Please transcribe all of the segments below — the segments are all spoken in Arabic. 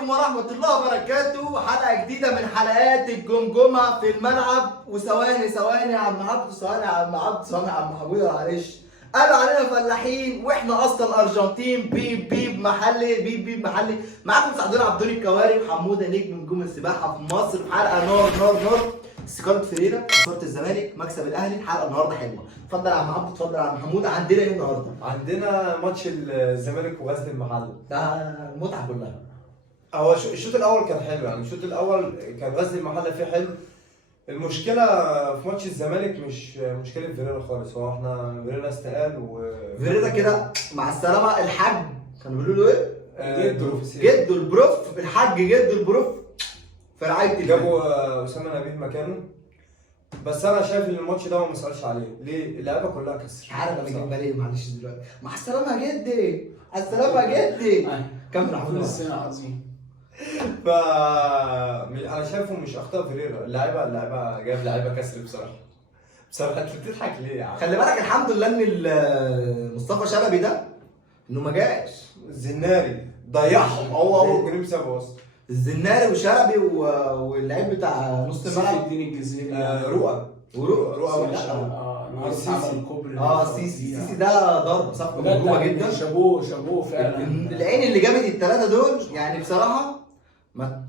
عليكم ورحمة الله وبركاته. حلقة جديدة من حلقات الجمجمة في الملعب. وثواني يا عم عبد، ثواني يا عم عبد، ثواني يا عم حبيبي، معلش. قالوا علينا فلاحين واحنا اصلا ارجنتين. بيب بيب محلي، بيب بيب محلي. معاكم سعدون عبدون الكواري وحموده نجم نجوم السباحة في مصر في حلقة نار نار نار. استقالة فريرة، خسارة الزمالك، مكسب الاهلي. الحلقة النهارده حلوة. اتفضل يا عم عبد، اتفضل يا عم حموده. عندنا ايه النهارده؟ عندنا ماتش الزمالك وغزل المحله. ده المتعة كلها. هو الشوط الاول كان حلو، يعني الشوط الاول كان غزل المحله فيه حلو. المشكله في ماتش الزمالك مش مشكله فيريرا خالص، هو احنا فيريرا استقال فيريرا كده مع السلامة. الحاج كانوا بيقولوا له ايه؟ جدو البروف، الحاج جدو البروف في رعاية الله. جابوا اسامه نبيه مكانه. بس انا شايف ان الماتش ده ما مسألش عليه، ليه؟ اللعيبه كلها كسر. عارف انا جايبها ليه؟ معلش دلوقتي. مع السلامة يا جدي، على السلامة يا جدي. كمل يا كل حمود. السنة عظيم. انا شايفه مش اخطاء فيريرا، اللعيبه جايب لعيبه كسر بصراحه انت بتضحك ليه يا عم؟ خلي بالك الحمد لله ان مصطفى شلبي ده انه ما جاش. الزناري ضيعهم، هو اول جولين بسببه اصلا. الزناري وشلبي واللعيب بتاع نص سيف الملعب الدين الجزيري رؤى ورؤى وحش قوي. النهارده والسيسي. عمل كوبري. سيسي ده ضرب صفقة مضروبة جدا. شابوه فعلا. العين اللي جابت الثلاثة دول يعني بصراحة ما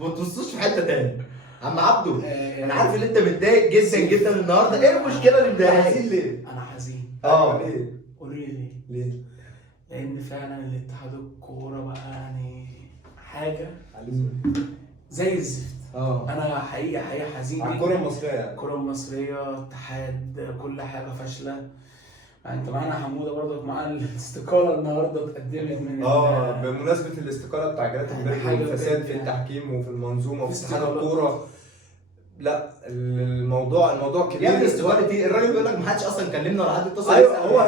ما تبصوش في حتة تاني. عم عبدو انا عارف ان انت متضايق جدا جدا النهارده. ايه المشكلة اللي مضايقاك؟ حزين ليه؟ انا حزين. ليه؟ قولي لي ليه؟ ليه؟ لان فعلا الاتحاد الكوره بقى يعني حاجه زي الزفت. انا حقيقه حزين على جدا. الكرة المصرية يعني. الكرة المصرية، اتحاد، كل حاجة فاشلة. انت معانا حمودة برضك، معانا الاستقالة النهارده اتقدمت من بمناسبة الاستقالة بتاع جلال حاجة والفساد بجد في يعني. التحكيم وفي المنظومة وفي اتحاد استقالة. الكورة. لا الموضوع كبير. يا ابني استقالة دي الراجل بيقول لك ما حدش اصلا كلمنا ولا حد اتصل. ايوه هو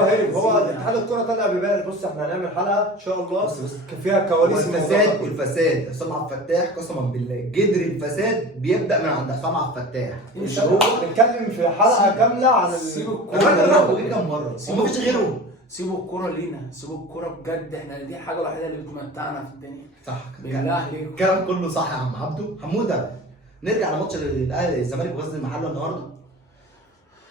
هرب هو يعني. اتحاد الكورة طلع ببال. بص احنا هنعمل حلقة ان شاء الله بص كان فيها كواليس والفساد والفساد. حسام عبد الفتاح قسما بالله جدر الفساد بيبدا من عند حسام عبد الفتاح. مش هو نتكلم في حلقة كاملة عن سيبوا الراجل الكورة. راح وجه كام مره ومفيش غيره. سيبوا الكورة لينا، سيبوا الكورة بجد. احنا دي الحاجة الوحيدة اللي بتمتعنا في الدنيا. صح بالله عليكم. الكلام كله صح يا عم عبدو. حموده نرجع لماتش الاهلي الزمالك وغزل المحله النهارده.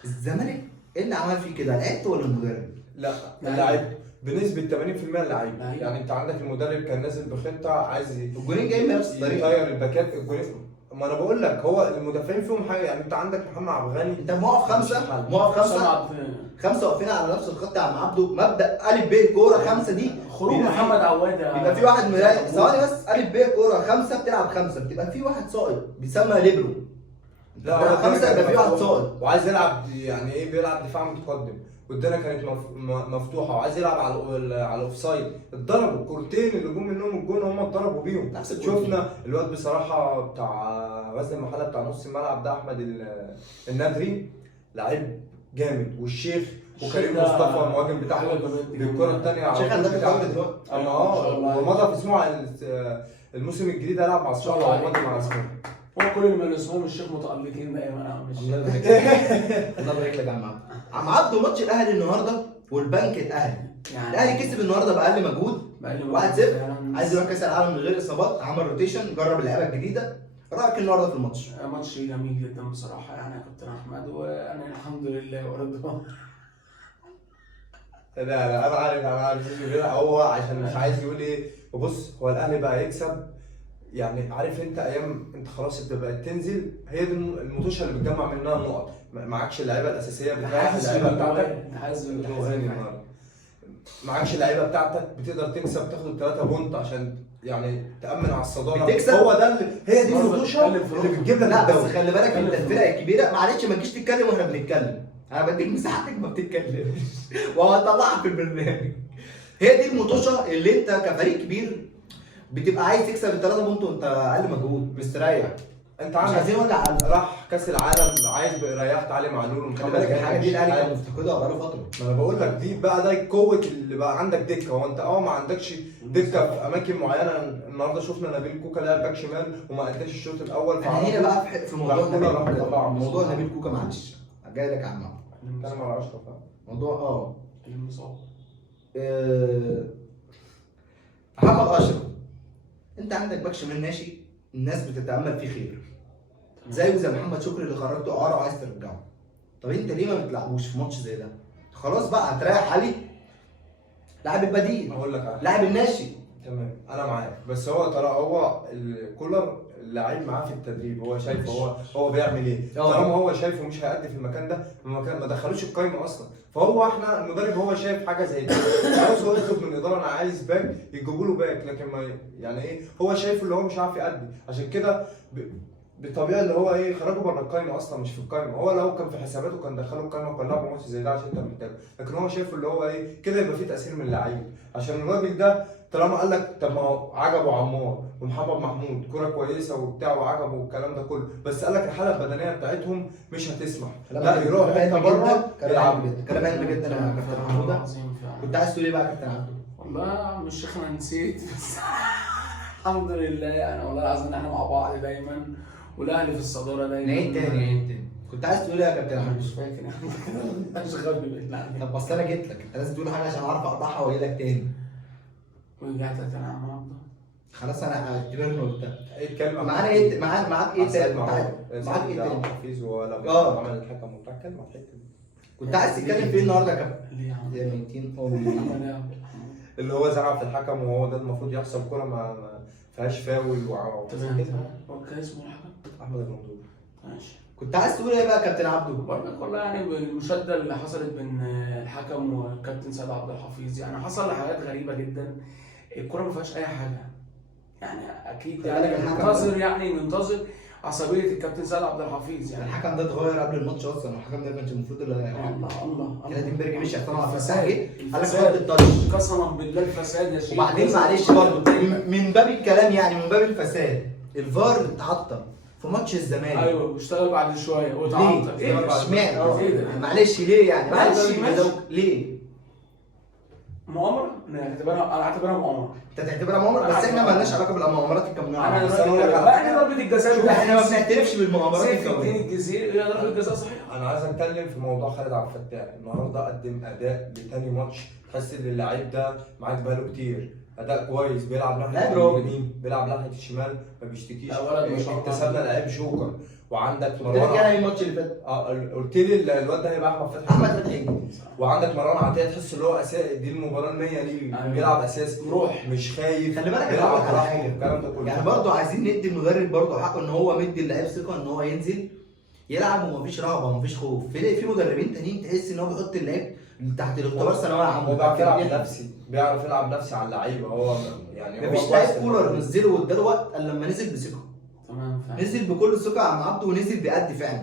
الزمالك ايه اللي عمل فيه كده؟ لعبت ولا المدرب؟ لا اللعيب بنسبة 80% اللعيب. لعيب. يعني انت عندك المدرب كان نازل بخطة عايز الجولين جايين بنفس الطريقه. يطير الباكات الجولين. ما انا بقول لك هو المدافعين فيهم حاجة. يعني انت عندك محمد عبد الغني، انت موقف خمسه واقفين على نفس الخط يا عم عبدو. مبدا الف ب كوره خمسه دي خروج محمد عواد. بيبقى في واحد ملاقي. ثواني بس. الف ب كوره خمسه بتلعب خمسه، بتبقى في واحد ساقط بيسمى ليبرو. لا هو خمسه يبقى في واحد ساقط وعايز يلعب. يعني ايه؟ بيلعب دفاع متقدم والدنيا كانت مفتوحه وعايز يلعب على الاوفسايد. اتضربوا الكورتين اللي جم منهم الجون هم اتضربوا بيهم. شفنا الواد بصراحه بتاع غزل المحله بتاع نص الملعب ده احمد النادري لعيب جامد. والشيخ وكريم مصطفى المهاجم بتاعهم بالكره الثانيه على شيخ طول بتاعهم دلوقتي. ومضى في اسمه الموسم الجديد هيلعب مع الصقر ومضى مع الصقر. هو كل اللي اسمهم الشيخ متألقين دايما. مش الله يبارك لك يا عم عبدو. عم عبدو ماتش الاهلي النهارده والبنك الاهلي. يعني الاهلي كسب النهارده باقل مجهود 1-0. عايز يروح كاس العالم من غير اصابات. عمل روتيشن، جرب اللعيبه الجديده. رايك النهارده في الماتش؟ ماتش جميل جدا بصراحة يعني يا كابتن أحمد، وأنا الحمد لله ورضا. لا انا عارف هو عشان مش عايز يقول ايه. وبص هو الاهلي بقى يكسب. يعني عارف انت ايام انت خلاص انت بقت تنزل، هي دي المطوشه اللي بتجمع منها النقط. معكش اللعيبه الاساسيه بتاعتك. معكش اللعيبه بتاعتك بتقدر تكسب تاخد 3 بونت عشان يعني تامن على الصداره. بتكسب. هو ده هي دي المطوشه اللي بتجيب لك لا الدوري. بس خلي بالك انت الفرق الكبيره معلش ما تجيش تتكلم واحنا بنتكلم. انا بديك مساحتك ما بتتكلمش وهطلعها في البرنامج. هي دي المطوشه اللي انت كفريق كبير بتبقى عايز تكسب ال3 بونت وانت اقل مجهود مستريح. انت مش عايزين وجع قلب. راح كاس العالم عايز ريحت علي معلول. خلي بالك الحاجه دي الاهلي كان مفتقدها بقاله فتره. ما انا بقول لك دي بقى ده قوه اللي بقى عندك دكه. هو انت ما عندكش دكه في اماكن معينه. النهارده شفنا نبيل كوكا لعب باك شمال وما اداش الشوط الاول. انا هنا بقى في موضوع نبيل كوكا. موضوع نبيل كوكا معلش جاي لك يا عم. كلام على اشرف المصاب. محمد اشرف انت عندك باك شمال ناشئ الناس بتتامل فيه خير، زيه زي محمد شكري اللي خرجته اعاره وعايز ترجعه. طب انت ليه ما بتلعبوش في ماتش زي ده؟ خلاص بقى هتريح علي، لاعب البديل، اقول لك على لاعب الناشئ. تمام انا معاك، بس هو ترى هو كولر اللعيب معاه في التدريب، هو شايف هو بيعمل ايه. طالما هو شايفه مش هيأدي في المكان ده، ما دخلوش القايمه اصلا. فهو احنا المدرب هو شايف حاجه زي دي، عاوز هو يطلب من الاداره انا عايز باك يجيبوا له باك، لكن ما يعني ايه هو شايفه اللي هو مش عارف يأدي، عشان كده بالطبيعي اللي هو ايه خرجه بره القايمه اصلا مش في القايمه. هو لو كان في حساباته كان دخله القايمه وكان لعبه ماتش زي ده عشان انت محتاجه، لكن هو شايفه اللي هو ايه كده يبقى فيه تاثير من اللعيب، عشان الراجل ده طالما قال لك طب ما هو عجبه عمار ومحمد محمود كوره كويسه وبتاع وعجبه والكلام ده كله، بس قال لك الحاله البدنيه بتاعتهم مش هتسمح، لا يروح حته بره يلعب. كلام علمي جدا يا كابتن محمود. كنت عايز تقول ايه بقى يا كابتن عبده؟ والله يا عم الشيخ انا نسيت بس الحمد لله انا والله العظيم احنا مع بعض دايما والاهلي في الصداره دايما. نعيد تاني كنت عايز تقول ايه يا كابتن انا عبده؟ مش فاكر مش غبي طب بس انا جيت لك، انت لازم تقول حاجه عشان اعرف اقطعها واجي لك تاني. ورجعت تاني يا عم عبده. خلاص انا هعتبرني قلتها. اتكلم معانا ايه؟ معاك ايه تاني؟ معاك ايه تاني؟ حفيظ ولا عمل الحكم وبتاع اتكلم عن الحته دي. كنت عايز تتكلم فيه النهارده يا كابتن؟ ليه يا عم؟ يا ميتين اللي هو زعق في الحكم وهو ده المفروض يحصل كوره ما فيهاش فاول تمام هو كان اسمه الحكم؟ احمد المنظور. ماشي. كنت عايز تقول ايه بقى يا كابتن عبده؟ برضك والله يعني المشاده اللي حصلت بين الحكم والكابتن سيد عبد الحفيظ، يعني حصل حاجات غريبه جدا. الكوره ما فيهاش اي حاجه، يعني اكيد يعني منتظر عصبيه الكابتن سيد عبد الحفيظ. يعني الحكم ده اتغير قبل الماتش اصلا، والحكم ده ما كانش المفروض الله كده ديمبرج مشي طبعا في الفساد قال لك خد التاتش. قسما بالله الفساد يا شيخ. وبعدين معلش برضه من باب الكلام، يعني من باب الفساد، الفار اتعطل في ماتش الزمالك. ايوه واشتغل بعد شويه واتعطل. ايه اشمعنى؟ معلش ليه يعني؟ معلش ليه؟ مؤامره؟ انا اعتبرها مؤامره. انت تعتبرها مؤامره؟ بس احنا مالناش علاقه بالمؤامرات القانونيه. انا ضربه الجزاء احنا ما بنعترفش بالمؤامرات القانونيه. سيف الجزيري هي ضربه جزاء صحيحه. انا عايز اتكلم في موضوع خالد عبد الفتاح. النهارده قدم اداء لتاني ماتش، تحس ان اللعيب ده معاك بقاله كتير، اداء كويس، بيلعب ناحيه اليمين، بيلعب ناحيه الشمال، ما بيشتكيش. اكتسبنا لعيب جوكر، وعندك مروان. كان الماتش اللي فات قلت لي الواد ده هيبقى احمد فتحي. فتحي. وعندك مروان عطيه تحس ان هو اساسي، دي المباراه ال100 ليه، بيلعب اساسي، روح مش خايف. خلي بالك بيلعب على حاجه الكلام ده كله. يعني برضه عايزين ندي المدرب برضه حقه ان هو مدي اللاعب ثقه ان هو ينزل يلعب ومفيش رهبه ومفيش خوف. في مدربين تانيين تحس ان هو بيحط اللاعب تحت الاختبار ثانويه عامه. هو بيعرف يلعب نفسي، بيعرف يلعب نفسي على اللعيبه. هو يعني مفيش لاعب كولر نزله واداله وقت الا لما نزل بثقه. تمام فعلا. نزل بكل ثقه يا عم عبده ونزل بيأدي فعلا.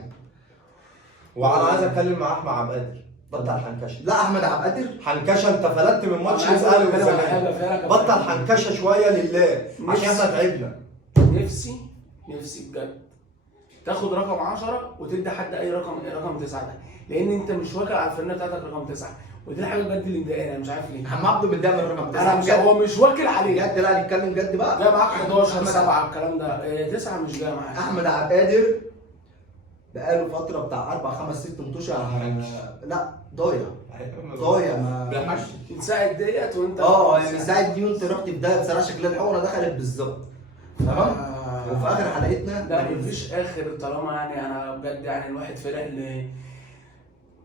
وانا عايز اتكلم مع احمد عبد القادر. بطل حنكشه. لا احمد عبد القادر حنكشه، انت فلتت من ماتش الاهلي والزمالك. بطل حنكشه شويه لله عشان احنا تعبنا. نفسي بجد تاخد رقم 10 وتدي حد اي رقم 9 ده، لان انت مش واكل على الفرنه بتاعتك رقم 9، ودي الحاجه بجد اللي مضايقاني. انا مش عارف ليه عم عبده متضايق من رقم 9. هو مش واكل عليه بجد. لا نتكلم جد بقى. جاي معاك 11 7 الكلام ده، 9 مش جاي معاك. احمد عبد القادر بقاله فتره بتاع 4 5 6 ماتشات لا ضايع من ساعه ديت وانت يعني من ساعه دي وانت رحت في ده بصراحه شكلها الحوره دخلت بالظبط. تمام. وفي اخر حلقتنا لا مفيش اخر، طالما يعني انا بجد يعني الواحد فرح ان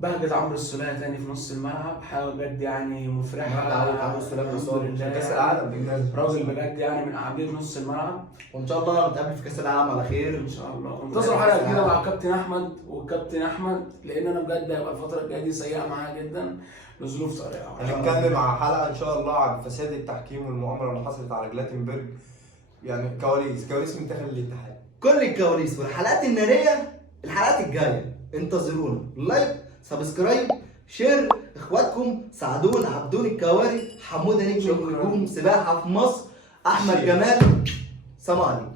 بهجة عمرو السولية تاني في نص الملعب، حاجه بجد يعني مفرحه. عمرو السولية بيصاب كاس العالم بالمناسبه، راجل بجد يعني من قاعدين نص الملعب. وان شاء الله نتقابل في كاس العالم على خير ان شاء الله. انتظروا حلقه جديده مع كابتن احمد لان انا بجد هيبقى الفتره الجايه دي سيئه معايا جدا لظروف طارئه. هنتكلم على حلقه ان شاء الله عن فساد التحكيم والمؤامره اللي حصلت على جلاتنبرج، يعني كواليس منتخب الاتحاد. كل الكواليس والحلقات الناريه الحلقات الجايه انتظرونا. لايك، سبسكرايب، شير، اخواتكم ساعدونا. عبدون الكواري، حموده نجم نجوم سباحه في مصر، احمد جمال. سلام عليكم.